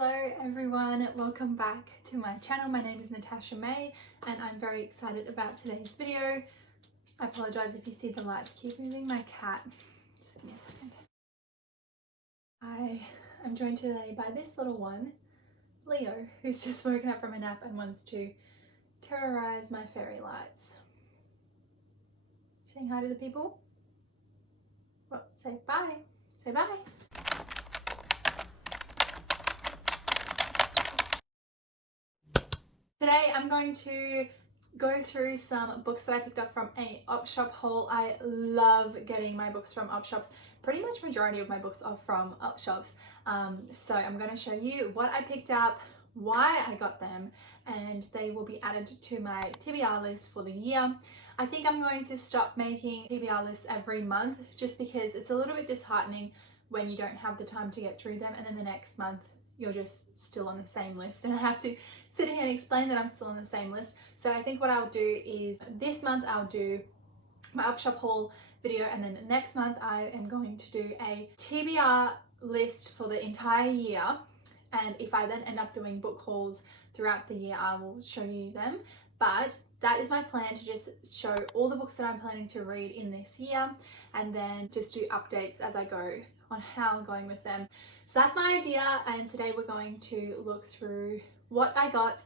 Hello everyone, welcome back to my channel. My name is Natasha May and I'm very excited about today's video. I apologize if you see the lights keep moving. My cat, just give me a second. I am joined today by this little one, Leo, who's just woken up from a nap and wants to terrorize my fairy lights. Saying hi to the people? Well, say bye. Say bye. Today I'm going to go through some books that I picked up from a op shop haul. I love getting my books from op shops. Pretty much majority of my books are from op shops. So I'm going to show you what I picked up, why I got them, and they will be added to my TBR list for the year. I think I'm going to stop making TBR lists every month just because it's a little bit disheartening when you don't have the time to get through them and then the next month you're just still on the same list and I have to sit here and explain that I'm still on the same list. So I think what I'll do is this month I'll do my op shop haul video, and then next month I am going to do a TBR list for the entire year, and if I then end up doing book hauls throughout the year I will show you them. But that is my plan, to just show all the books that I'm planning to read in this year and then just do updates as I go on how I'm going with them. So that's my idea, and today we're going to look through what I got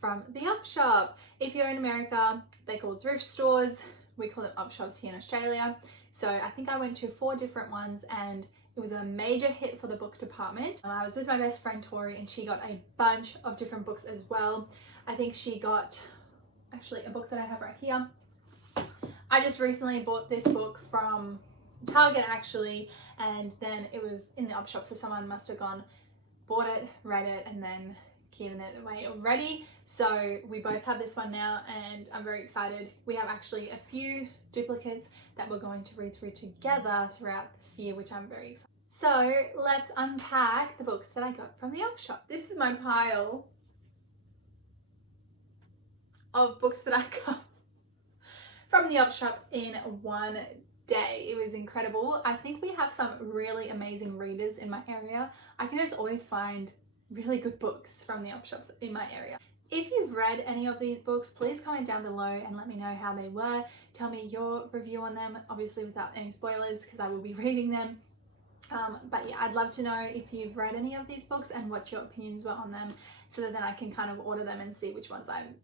from the op shop. If you're in America, they're called thrift stores. We call them op shops here in Australia. So I think I went to 4 different ones and it was a major hit for the book department. I was with my best friend Tori and she got a bunch of different books as well. I think she got actually a book that I have right here. I just recently bought this book from Target actually, and then it was in the op shop, so someone must have gone, bought it, read it, and then given it away already. So we both have this one now and I'm very excited. We have actually a few duplicates that we're going to read through together throughout this year, which I'm very excited. So let's unpack the books that I got from the op shop. This is my pile of books that I got from the op shop in one day. It was incredible. I think we have some really amazing readers in my area. I can just always find really good books from the op shops in my area. If you've read any of these books, please comment down below and let me know how they were. Tell me your review on them, obviously without any spoilers because I will be reading them. But yeah, I'd love to know if you've read any of these books and what your opinions were on them, so that then I can kind of order them and see which ones I'm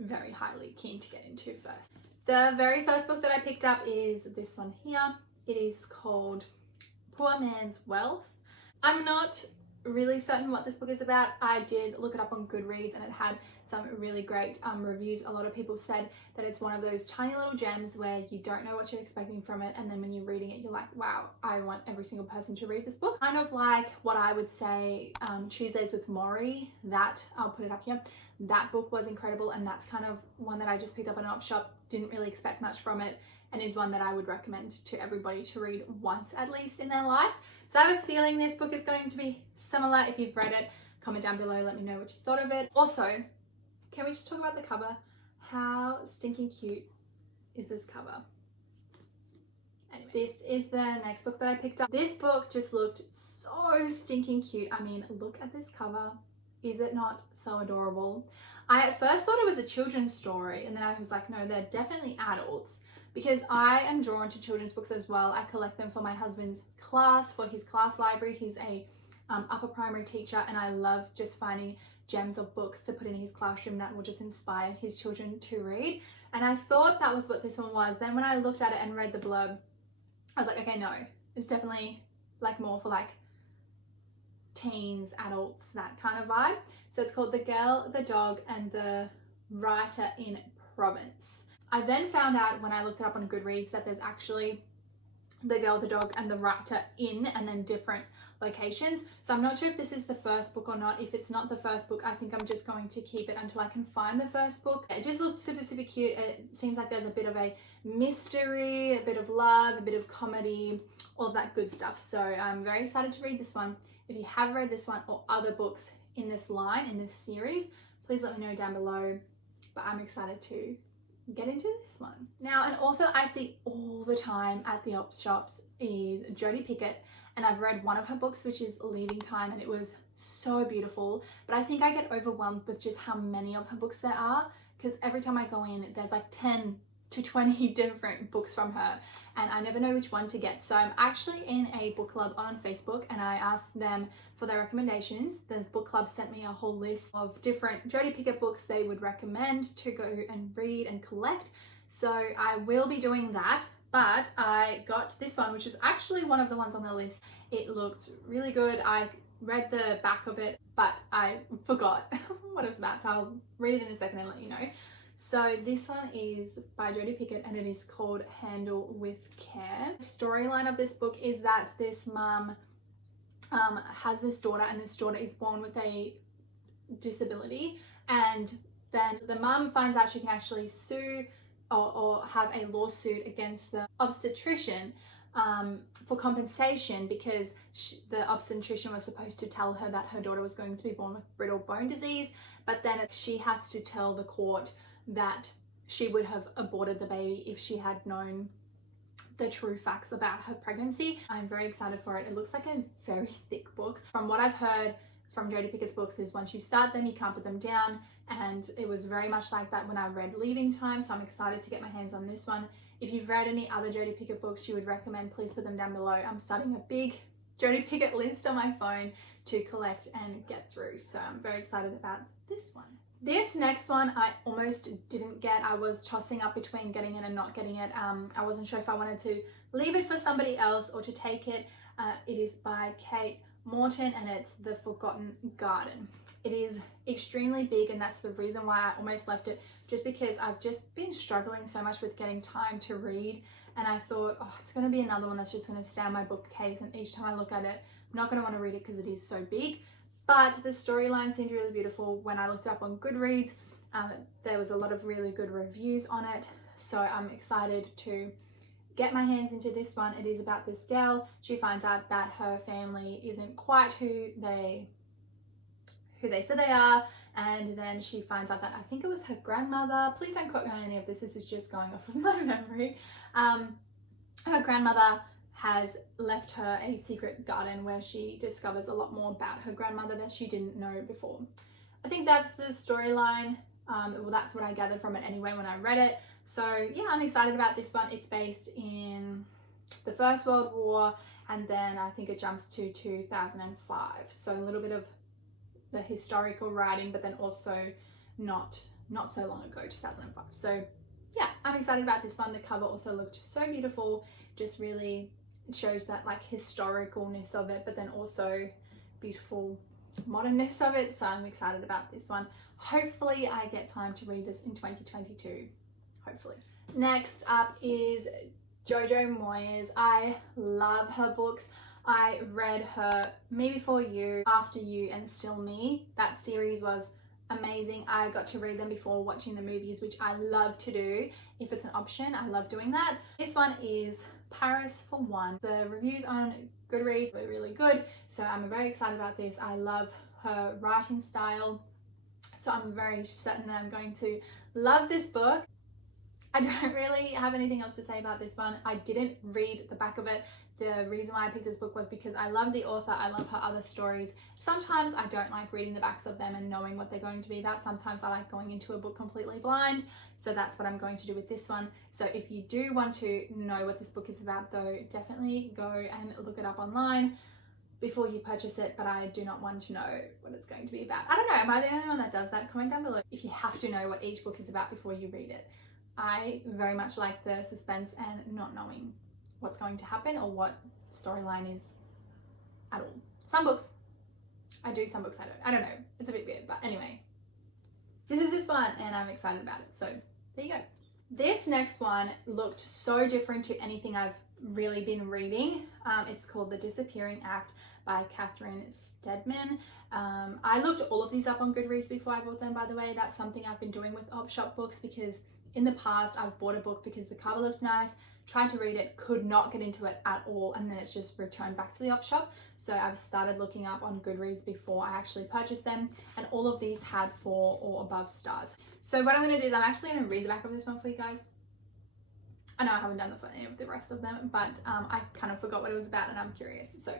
very highly keen to get into first. The very first book that I picked up is this one here. It is called Poor Man's Wealth. I'm not really certain what this book is about. I did look it up on Goodreads and it had some really great reviews. A lot of people said that it's one of those tiny little gems where you don't know what you're expecting from it, and then when you're reading it you're like, wow, I want every single person to read this book. Kind of like what I would say Tuesdays with Maury, that I'll put it up here. That book was incredible, and that's kind of one that I just picked up in an op shop, didn't really expect much from it, and is one that I would recommend to everybody to read once at least in their life. So I have a feeling this book is going to be similar. If you've read it, comment down below, let me know what you thought of it. Also, can we just talk about the cover? How stinking cute is this cover? Anyway, this is the next book that I picked up. This book just looked so stinking cute. I mean, look at this cover. Is it not so adorable? I at first thought it was a children's story, and then I was like, no, they're definitely adults, because I am drawn to children's books as well. I collect them for my husband's class, for his class library. He's a upper primary teacher, and I love just finding gems of books to put in his classroom that will just inspire his children to read. And I thought that was what this one was. Then when I looked at it and read the blurb, I was like, okay, no, it's definitely like more for like teens, adults, that kind of vibe. So it's called The Girl, the Dog, and the Writer in Province. I then found out when I looked it up on Goodreads that there's actually The Girl, the Dog, and the Writer in, and then different locations. So I'm not sure if this is the first book or not. If it's not the first book, I think I'm just going to keep it until I can find the first book. It just looks super, super cute. It seems like there's a bit of a mystery, a bit of love, a bit of comedy, all of that good stuff. So I'm very excited to read this one. If you have read this one or other books in this line, in this series, please let me know down below. But I'm excited to get into this one. Now, an author I see all the time at the op shops is Jodi Pickett, and I've read one of her books, which is Leaving Time, and it was so beautiful, but I think I get overwhelmed with just how many of her books there are, because every time I go in, there's like 10 to 20 different books from her, and I never know which one to get. So I'm actually in a book club on Facebook, and I asked them for their recommendations. The book club sent me a whole list of different Jodi Pickett books they would recommend to go and read and collect. So I will be doing that, but I got this one, which is actually one of the ones on the list. It looked really good. I read the back of it, but I forgot what it's about, so I'll read it in a second and let you know. So this one is by Jodi Pickett, and it is called Handle with Care. The storyline of this book is that this mum has this daughter, and this daughter is born with a disability, and then the mum finds out she can actually sue or have a lawsuit against the obstetrician for compensation, because the obstetrician was supposed to tell her that her daughter was going to be born with brittle bone disease, but then she has to tell the court that she would have aborted the baby if she had known the true facts about her pregnancy. I'm very excited for it. It looks like a very thick book. From what I've heard from Jodi Pickett's books is once you start them, you can't put them down, and it was very much like that when I read Leaving Time, so I'm excited to get my hands on this one. If you've read any other Jodi Pickett books you would recommend, please put them down below. I'm starting a big Jodi Pickett list on my phone to collect and get through, so I'm very excited about this one. This next one I almost didn't get. I was tossing up between getting it and not getting it. I wasn't sure if I wanted to leave it for somebody else or to take it. It is by Kate Morton, and it's The Forgotten Garden. It is extremely big, and that's the reason why I almost left it, just because I've just been struggling so much with getting time to read, and I thought, oh, it's going to be another one that's just going to stay on my bookcase, and each time I look at it, I'm not going to want to read it because it is so big. But the storyline seemed really beautiful. When I looked it up on Goodreads, there was a lot of really good reviews on it, so I'm excited to get my hands into this one. It is about this girl. She finds out that her family isn't quite who they said they are, and then she finds out that I think it was her grandmother. Please don't quote me on any of this. This is just going off of my memory. Her grandmother has left her a secret garden where she discovers a lot more about her grandmother that she didn't know before. I think that's the storyline. Well, that's what I gathered from it anyway when I read it. So yeah, I'm excited about this one. It's based in the First World War, and then I think it jumps to 2005. So a little bit of the historical writing, but then also not so long ago, 2005. So yeah, I'm excited about this one. The cover also looked so beautiful. Just really, it shows that like historicalness of it, but then also beautiful modernness of it. So I'm excited about this one. Hopefully I get time to read this in 2022. Hopefully. Next up is Jojo Moyes. I love her books. I read her Me Before You, After You, and Still Me. That series was amazing. I got to read them before watching the movies, which I love to do. If it's an option, I love doing that. This one is Paris for One. The reviews on Goodreads were really good, so I'm very excited about this. I love her writing style, so I'm very certain that I'm going to love this book. I don't really have anything else to say about this one. I didn't read the back of it. The reason why I picked this book was because I love the author. I love her other stories. Sometimes I don't like reading the backs of them and knowing what they're going to be about. Sometimes I like going into a book completely blind. So that's what I'm going to do with this one. So if you do want to know what this book is about though, definitely go and look it up online before you purchase it, but I do not want to know what it's going to be about. I don't know, am I the only one that does that? Comment down below if you have to know what each book is about before you read it. I very much like the suspense and not knowing what's going to happen or what storyline is at all. Some books I do, some books I don't. I don't know, it's a bit weird, but anyway. This is this one and I'm excited about it, so there you go. This next one looked so different to anything I've really been reading. It's called The Disappearing Act by Catherine Stedman. I looked all of these up on Goodreads before I bought them, by the way. That's something I've been doing with op shop books, because in the past I've bought a book because the cover looked nice, tried to read it, could not get into it at all, and then it's just returned back to the op shop. So I've started looking up on Goodreads before I actually purchased them, and all of these had 4 or above stars. So what I'm going to do is I'm actually going to read the back of this one for you guys. I know I haven't done that for any of the rest of them, but I kind of forgot what it was about and I'm curious. So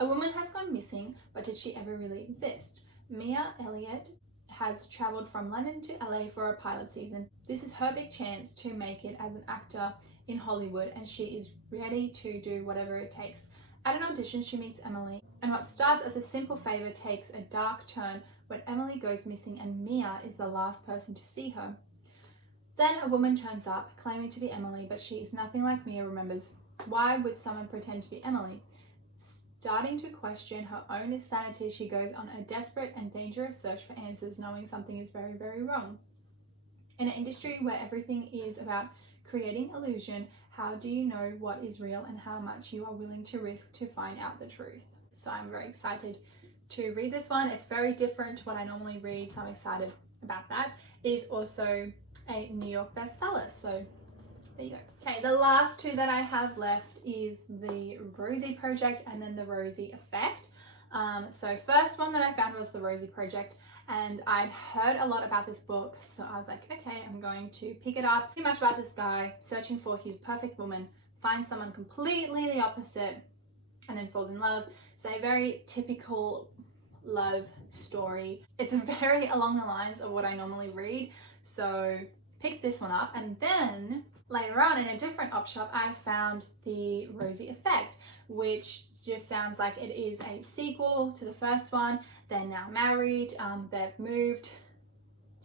A woman has gone missing, but did she ever really exist? Mia Elliott has travelled from London to LA for a pilot season. This is her big chance to make it as an actor in Hollywood, and she is ready to do whatever it takes. At an audition, she meets Emily, and what starts as a simple favour takes a dark turn when Emily goes missing and Mia is the last person to see her. Then a woman turns up, claiming to be Emily, but she is nothing like Mia remembers. Why would someone pretend to be Emily? Starting to question her own sanity, she goes on a desperate and dangerous search for answers, knowing something is very, very wrong. In an industry where everything is about creating illusion, how do you know what is real and how much you are willing to risk to find out the truth? So I'm very excited to read this one. It's very different to what I normally read, so I'm excited about that. It is also a New York bestseller, so there you go. Okay, the last two that I have left is the Rosie Project and then the Rosie Effect. So first one that I found was the Rosie Project, and I'd heard a lot about this book, so I was like, okay, I'm going to pick it up. Pretty much about this guy searching for his perfect woman, finds someone completely the opposite, and then falls in love. So a very typical love story. It's very along the lines of what I normally read, so picked this one up. And then later on in a different op shop, I found the Rosie Effect, which just sounds like it is a sequel to the first one. They're now married, they've moved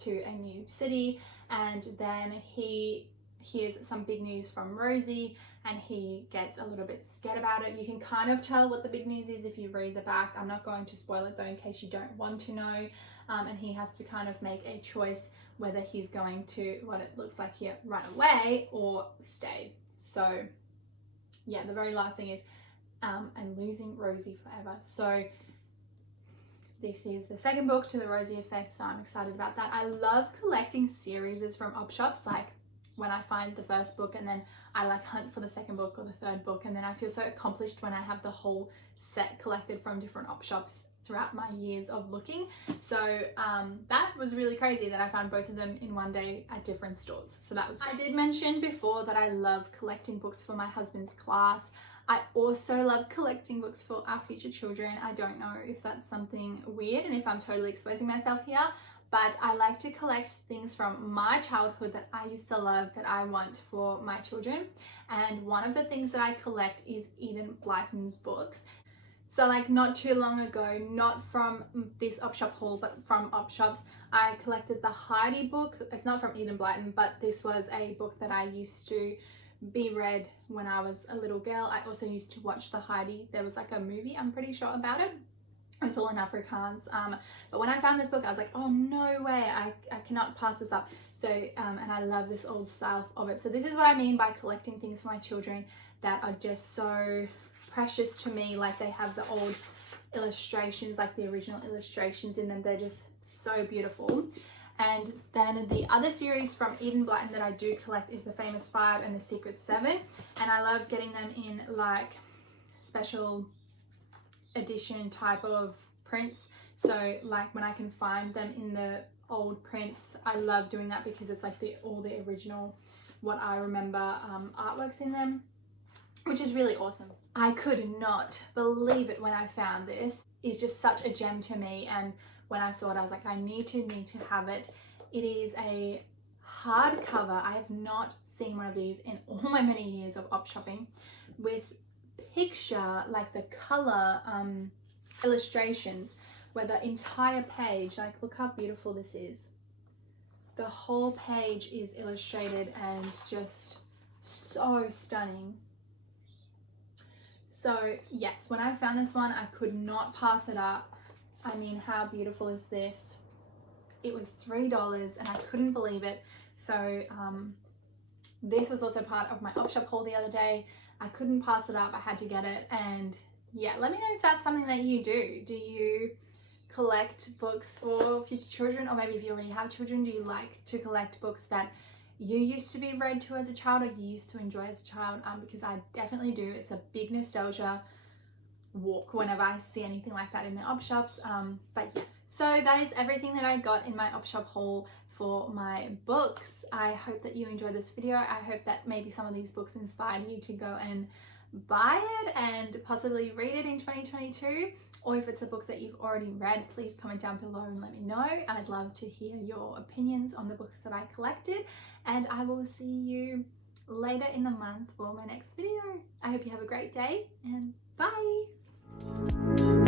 to a new city, and then he hears some big news from Rosie and he gets a little bit scared about it. You can kind of tell what the big news is if you read the back. I'm not going to spoil it though in case you don't want to know. And he has to kind of make a choice whether he's going to, what it looks like here, run away or stay. So yeah, the very last thing is and losing Rosie forever. So this is the second book to the Rosie Effect, so I'm excited about that. I love collecting series from op shops, like when I find the first book and then I like hunt for the second book or the third book, and then I feel so accomplished when I have the whole set collected from different op shops throughout my years of looking. So that was really crazy that I found both of them in one day at different stores. So that was great. I did mention before that I love collecting books for my husband's class. I also love collecting books for our future children. I don't know if that's something weird and if I'm totally exposing myself here, but I like to collect things from my childhood that I used to love that I want for my children. And one of the things that I collect is Eden Blyton's books. So like not too long ago, not from this op shop haul, but from op shops, I collected the Heidi book. It's not from Eden Blyton, but this was a book that I used to be read when I was a little girl. I also used to watch the Heidi. There was like a movie, I'm pretty sure, about it. It was all in Afrikaans. But when I found this book, I was like, oh no way, I cannot pass this up. So, and I love this old style of it. So this is what I mean by collecting things for my children that are just so precious to me. Like they have the old illustrations, like the original illustrations in them. They're just so beautiful. And then the other series from Eden Blyton that I do collect is the Famous 5 and the Secret 7. And I love getting them in like special edition type of prints. So like when I can find them in the old prints, I love doing that because it's like all the original, what I remember, artworks in them, which is really awesome. I could not believe it when I found this. It's just such a gem to me, and when I saw it, I was like, I need to have it. It is a hardcover. I have not seen one of these in all my many years of op shopping, with picture, like the color illustrations, where the entire page, like look how beautiful this is. The whole page is illustrated and just so stunning. So yes, when I found this one, I could not pass it up. I mean, how beautiful is this? It was $3 and I couldn't believe it. So this was also part of my op shop haul the other day. I couldn't pass it up, I had to get it. And yeah, let me know if that's something that you do. Do you collect books for future children? Or maybe if you already have children, do you like to collect books that you used to be read to as a child or you used to enjoy as a child? Because I definitely do. It's a big nostalgia walk whenever I see anything like that in the op shops. But yeah, so that is everything that I got in my op shop haul for my books. I hope that you enjoyed this video. I hope that maybe some of these books inspired you to go and buy it and possibly read it in 2022. Or if it's a book that you've already read, please comment down below and let me know. I'd love to hear your opinions on the books that I collected, and I will see you later in the month for my next video. I hope you have a great day, and bye!